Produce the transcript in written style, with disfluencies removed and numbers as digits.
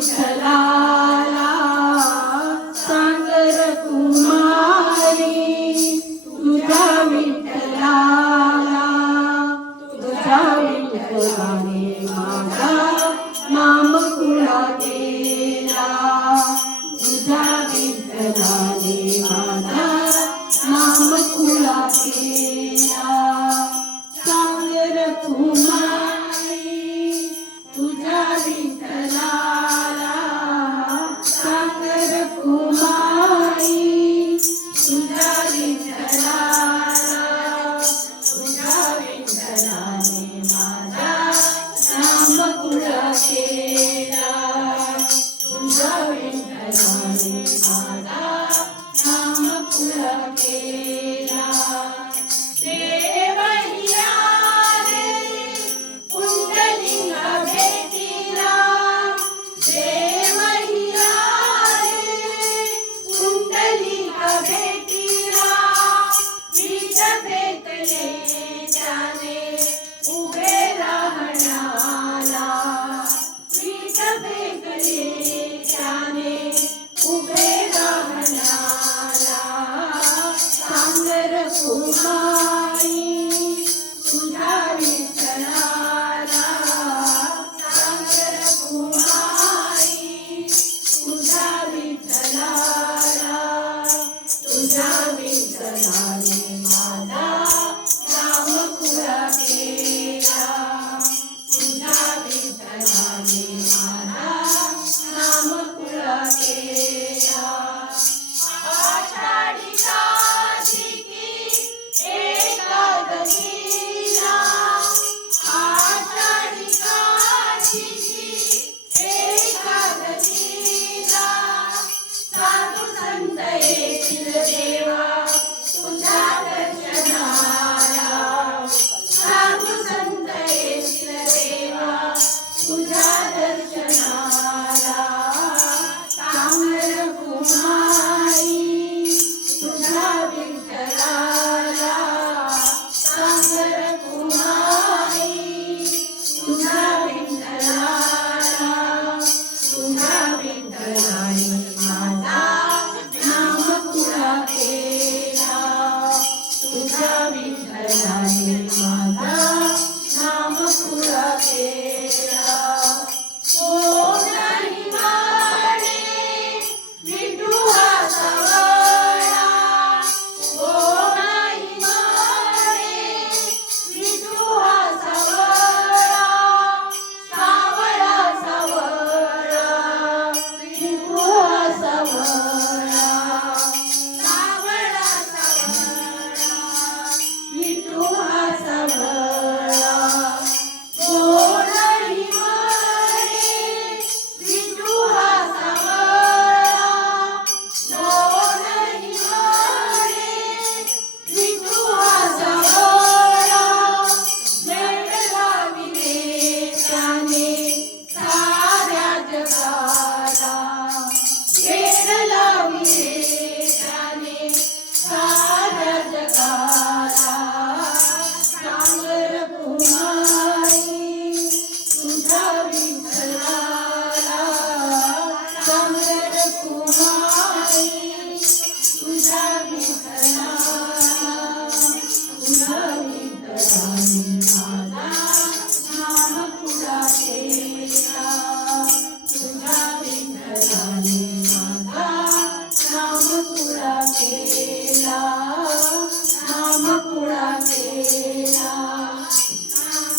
विठ्ठलाला सांगर कुमारी, तुझ्या विठ्ठलाला, तुझ्या विठ्ठलाने माझा नाम खुळा केला, तुझ्या विठ्ठलाने माझा नाम खुळा केला. सांगर कुमारी, तुझ्या विठ्ठलाला सांगर कुमारी, तुझ्या विठ्ठलाला, तुझ्या विठ्ठलाने माझा नाम खुळा केला, तुझ्या विठ्ठलाने माझा नाम खुळा केला. देवैया रे पुंडलिका भेटीला, देवैया रे पुंडलिका भेटीला, विष भेटले त्याने उभे राहण्याला, विष भेटले त्याने उभे राहण्याला. सांगर कुमारी, तुझ्या विठ्ठलाला सांगर कुमारी, तुझ्या विठ्ठलाला, तुझ्या विठ्ठलाने माझा नाम खुळा केला, तुझ्या विठ्ठलाने माझा नाम खुळा केला. आषाढी कार्तिकी एकादशीला, आषाढी कार्तिकी एकादशीला, साधू संत येतील देवा तुझ्या दर्शनाला, साधू संत येतील देवा तुझ्या दर्शनाला. सांगर कुमारी, तुझ्या विठ्ठलाला सांगर कुमारी, तुझ्या विठ्ठलाला, तुझ्या विठ्ठलाने माझा नाम खुळा केला, तुझ्या विठ्ठलाने माझा नाम खुळा केला. कोणही माने विठू हा सावळा, कोणही माने विठू हा सावळा, सावळा सावळा विठू हा सावळा, सावळा सावळा विठू हा सावळा. कोणही माने विठू हा सावळा, कोणही माने विठू हा सावळा. वेड लाविले त्याने साऱ्या जगाला, वेड लाविले त्याने साऱ्या जगाला. सांगर कुमारी, तुझ्या विठ्ठलाला सांगर कुमारी, तुझ्या विठ्ठलाला, तुझ्या विठ्ठलाने माझा नाम खुळा केला, तुझ्या विठ्ठलाने माझा नाम खुळा केला, नाम खुळा केला.